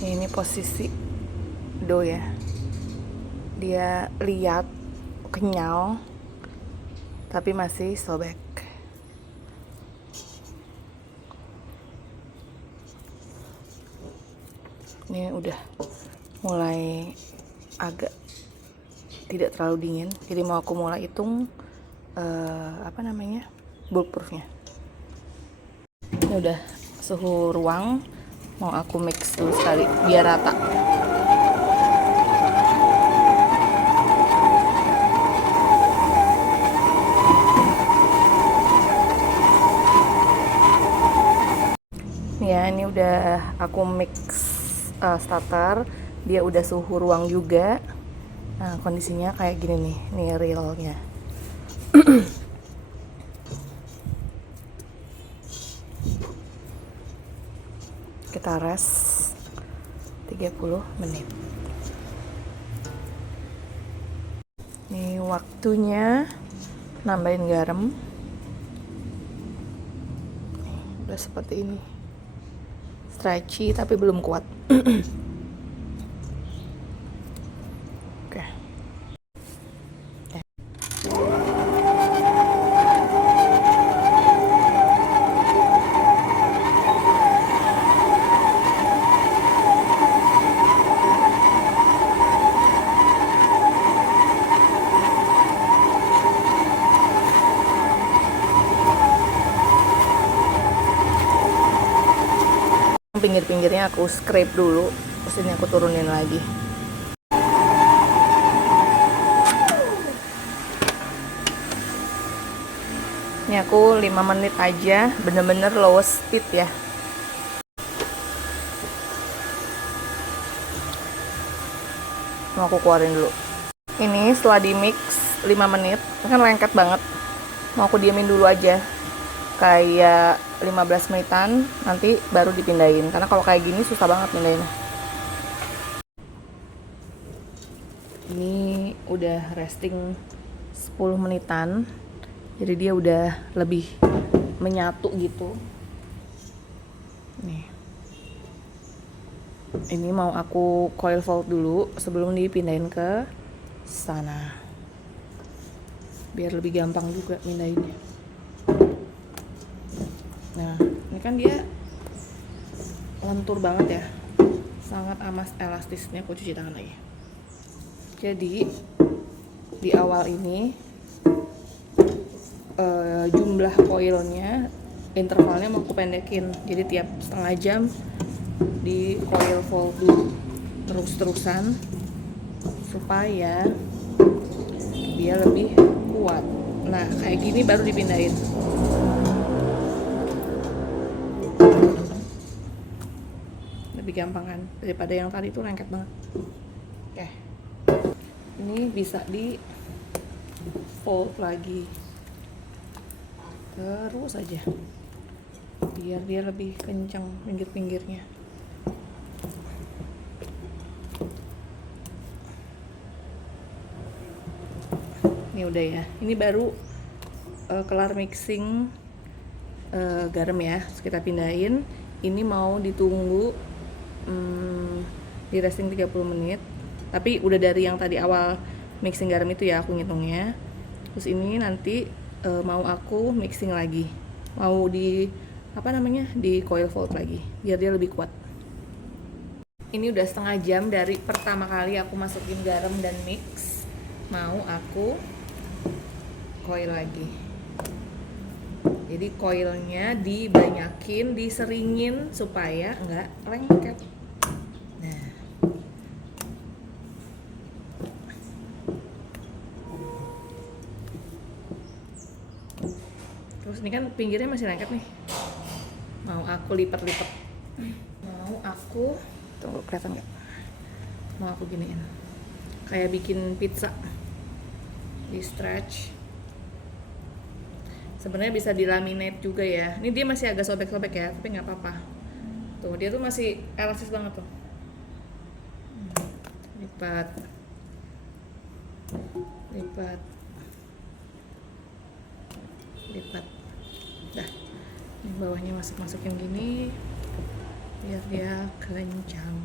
Ini posisi do ya. Dia lihat kenyal tapi masih sobek. Ini udah mulai agak tidak terlalu dingin, jadi mau aku mulai hitung bulletproofnya. Ini udah suhu ruang, mau aku mix dulu sekali biar rata. Ya, ini udah aku mix starter, dia udah suhu ruang juga. Nah, kondisinya kayak gini nih realnya. Kita rest 30 menit. Ini waktunya nambahin garam. Udah seperti ini. Stretchy tapi belum kuat. Oke. Pinggir-pinggirnya aku scrape dulu, terus ini aku turunin lagi. Ini aku 5 menit aja, bener-bener lowest speed ya. Mau aku keluarin dulu. Ini setelah di mix 5 menit, kan lengket banget. Mau aku diamin dulu aja. Kayak 15 menitan, nanti baru dipindahin. Karena kalau kayak gini susah banget pindahinnya. Ini udah resting 10 menitan. Jadi dia udah lebih menyatu gitu. Nih. Ini mau aku coil fold dulu sebelum dipindahin ke sana. Biar lebih gampang juga pindahinnya. Nah, ini kan dia lentur banget ya. Sangat amat elastis. Ini aku cuci tangan lagi. Jadi di awal ini jumlah coilnya, intervalnya mau aku pendekin. Jadi tiap setengah jam di coil fold dulu terus-terusan supaya dia lebih kuat. Nah, kayak gini baru dipindahin. Lebih gampang kan daripada yang tadi itu lengket banget. Oke. Ini bisa di fold lagi. Terus aja. Biar dia lebih kencang pinggir-pinggirnya. Ini udah ya. Ini baru kelar mixing garam ya. Terus kita pindahin. Ini mau ditunggu di resting 30 menit. Tapi udah dari yang tadi awal mixing garam itu ya aku ngitungnya. Terus ini nanti mau aku mixing lagi. Mau di di coil fold lagi biar dia lebih kuat. Ini udah setengah jam dari pertama kali aku masukin garam dan mix. Mau aku coil lagi. Jadi coilnya dibanyakin, diseringin supaya nggak lengket. Nah, terus ini kan pinggirnya masih lengket nih. Mau aku lipat-lipat. Mau aku tunggu, kelihatan nggak? Mau aku giniin. Kayak bikin pizza. Di stretch. Sebenarnya bisa di laminate juga ya. Ini dia masih agak sobek-sobek ya, tapi nggak apa-apa. Tuh, dia tuh masih elastis banget tuh. Lipat. Lipat. Lipat. Dah. Ini bawahnya masukin gini biar dia kencang.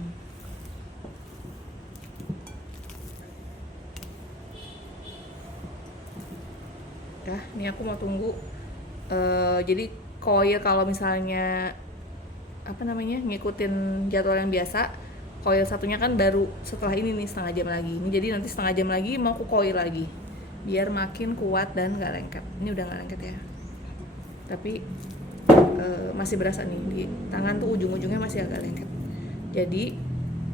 Ya, ini aku mau tunggu. Jadi coil kalau misalnya apa namanya ngikutin jadwal yang biasa, coil satunya kan baru setelah ini nih setengah jam lagi. Ini jadi nanti setengah jam lagi mau aku coil lagi, biar makin kuat dan nggak lengket. Ini udah nggak lengket ya, tapi masih berasa nih di tangan tuh ujung-ujungnya masih agak lengket. Jadi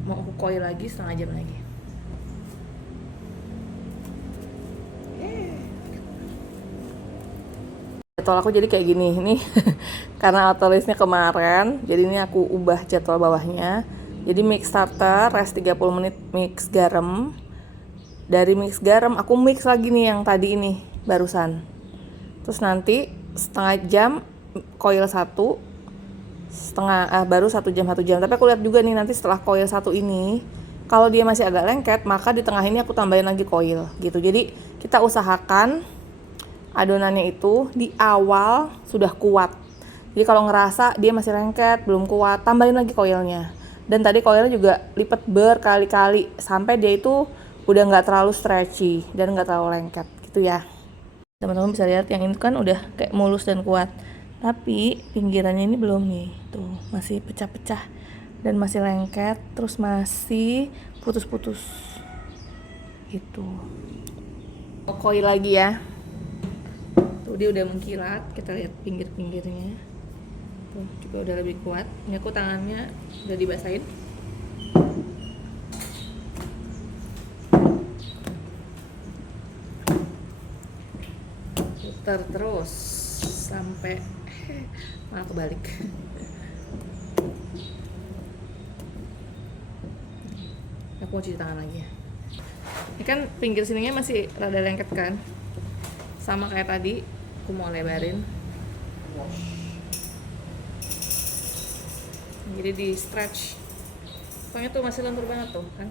mau aku coil lagi setengah jam lagi. Jadwal aku jadi kayak gini nih karena autolistnya kemarin, jadi ini aku ubah jadwal bawahnya. Jadi mix starter, rest 30 menit, mix garam. Dari mix garam aku mix lagi nih yang tadi ini barusan. Terus nanti setengah jam coil 1, baru 1 jam. Tapi aku lihat juga nih nanti setelah coil 1 ini, kalau dia masih agak lengket, maka di tengah ini aku tambahin lagi coil gitu. Jadi kita usahakan adonannya itu di awal sudah kuat. Jadi kalau ngerasa dia masih lengket, belum kuat, tambahin lagi coilnya. Dan tadi coilnya juga lipat berkali-kali sampai dia itu udah nggak terlalu stretchy dan nggak terlalu lengket gitu ya. Teman-teman bisa lihat yang ini kan udah kayak mulus dan kuat. Tapi pinggirannya ini belum nih, tuh masih pecah-pecah dan masih lengket, terus masih putus-putus. Gitu. Coil lagi ya. Tuh dia udah mengkilat, kita lihat pinggir-pinggirnya. Tuh juga udah lebih kuat. Ini aku tangannya udah dibasahin. Putar terus sampai malah kebalik. Aku mau cuci tangan lagi ya. Ini kan pinggir sininya masih rada lengket kan, sama kayak tadi. Aku mau lebarin, jadi di stretch. Pokoknya tuh masih lentur banget tuh kan.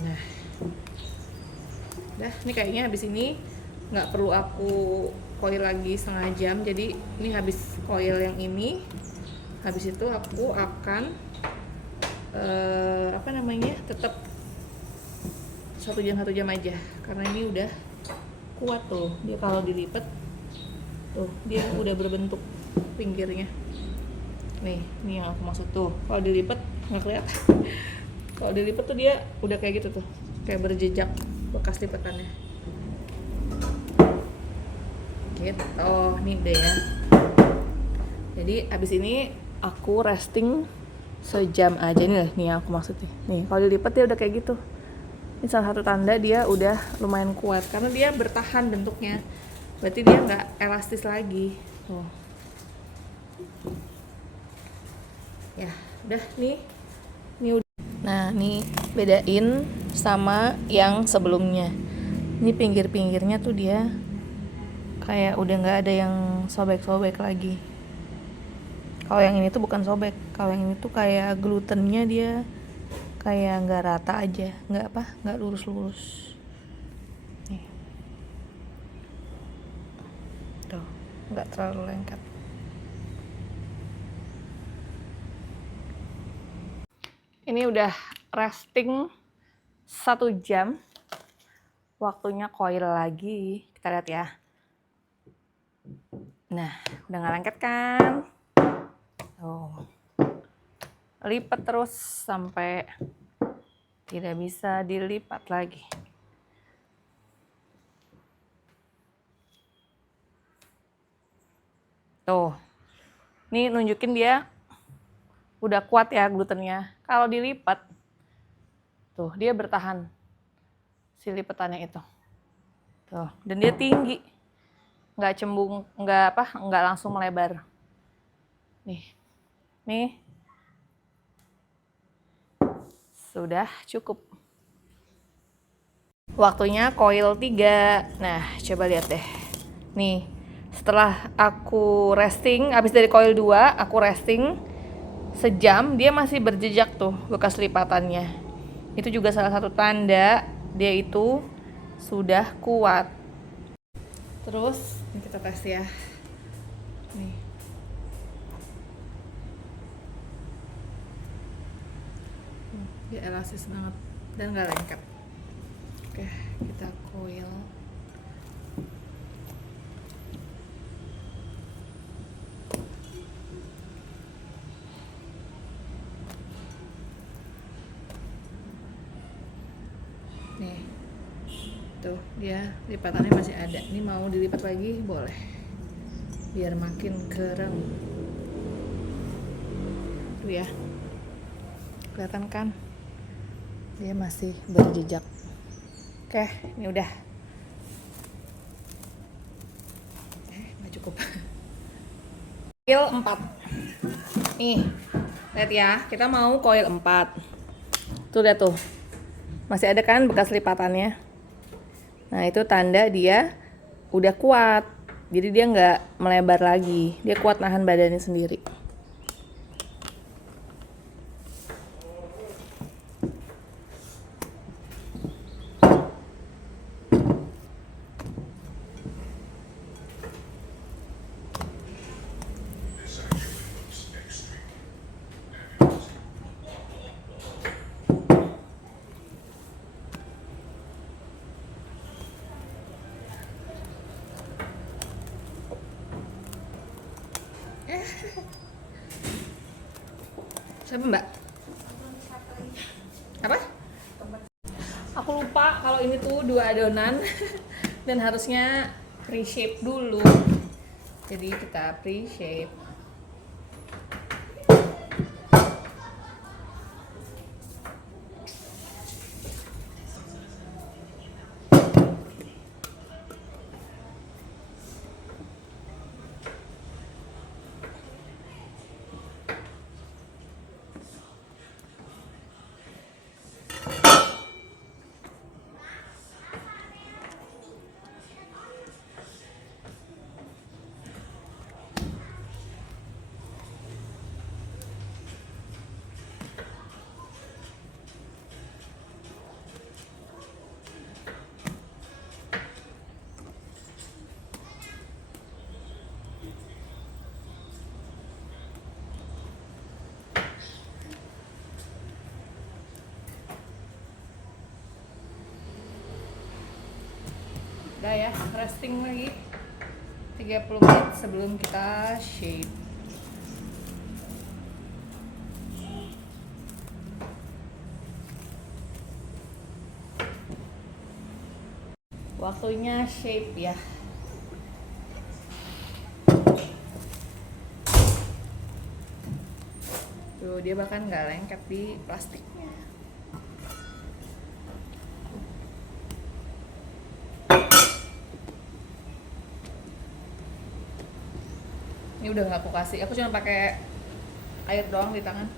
Nah, dah ini kayaknya habis ini nggak perlu aku coil lagi setengah jam. Jadi ini habis coil yang ini, habis itu aku akan tetap 1 jam aja, karena ini udah kuat tuh. Dia kalau dilipat tuh dia udah berbentuk pinggirnya nih. Ini yang aku maksud tuh, kalau dilipat nggak kelihatan. Kalau dilipat tuh dia udah kayak gitu tuh, kayak berjejak bekas lipatannya gitu. Nih deh ya. Jadi abis ini aku resting sejam aja nih yang aku maksud nih. Kalau dilipat dia udah kayak gitu. Ini salah satu tanda dia udah lumayan kuat karena dia bertahan bentuknya. Berarti dia nggak elastis lagi. Tuh. Ya, udah nih. Ini udah. Nah, nih bedain sama yang sebelumnya. Ini pinggir-pinggirnya tuh dia kayak udah nggak ada yang sobek-sobek lagi. Kalau yang ini tuh bukan sobek, kalau yang ini tuh kayak glutennya dia kayak nggak rata aja, nggak lurus-lurus. Nih, tuh nggak terlalu lengket. Ini udah resting 1 jam, waktunya coil lagi. Kita lihat ya. Nah, udah nggak lengket kan? Lipat terus sampai tidak bisa dilipat lagi. Tuh, ini nunjukin dia udah kuat ya glutennya. Kalau dilipat, tuh dia bertahan si lipatannya itu. Tuh, dan dia tinggi, nggak cembung, nggak langsung melebar. Nih, sudah cukup. Waktunya coil 3. Nah, coba lihat deh. Nih, setelah aku resting, habis dari coil 2, aku resting sejam, dia masih berjejak tuh bekas lipatannya. Itu juga salah satu tanda dia itu sudah kuat. Terus, ini kita tes ya. Nih. dia elastis banget dan nggak lengket. Oke, kita coil. Nih, tuh dia lipatannya masih ada. Ini mau dilipat lagi boleh, biar makin keren. Tuh ya, kelihatan kan? Dia masih berjejak. Oke, ini udah. Nggak cukup. Coil 4. Nih, lihat ya, kita mau coil 4. Tuh lihat tuh. Masih ada kan bekas lipatannya. Nah, itu tanda dia udah kuat. Jadi dia nggak melebar lagi. Dia kuat nahan badannya sendiri. Siapa mbak? Apa? Aku lupa kalau ini tuh 2 adonan dan harusnya pre-shape dulu. Jadi kita pre-shape. Udah ya, resting lagi 30 menit sebelum kita shape. Waktunya shape ya. Tuh, dia bahkan nggak lengket di plastiknya. Ini udah nggak aku kasih, aku cuma pakai air doang di tangan.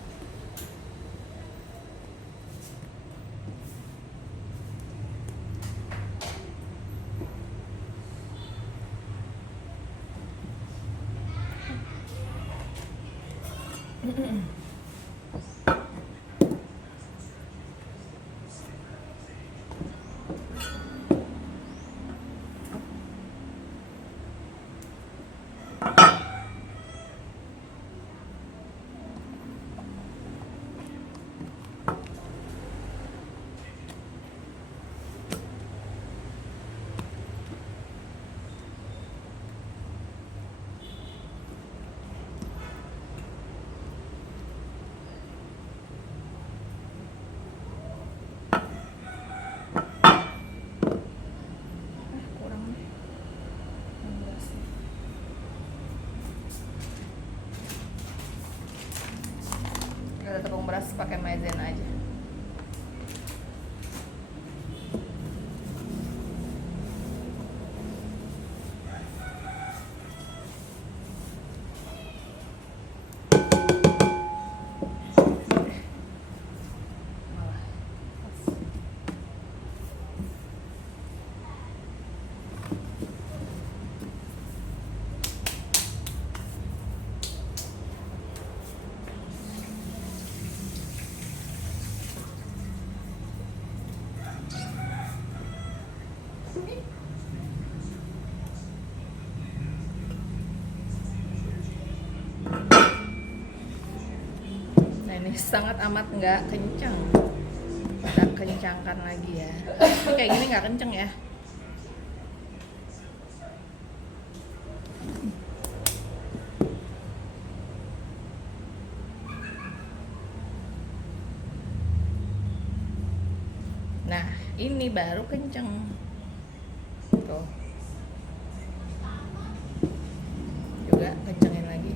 Ada tepung beras, pakai maizena aja. Nah ini sangat amat nggak kencang. kita kencangkan lagi ya. Ini kayak gini nggak kenceng ya. Nah, ini baru kenceng. Tuh. Juga kencengin lagi.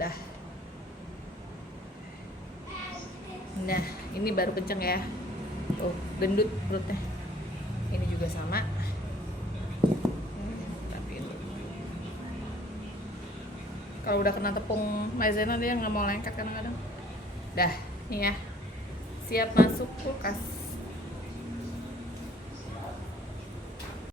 Dah. Nah, ini baru kenceng ya. Tuh, gendut perutnya. Ini juga sama. Tapi kalau udah kena tepung maizena dia nggak mau lengket kadang-kadang. Dah, nih ya. Siap masuk kulkas.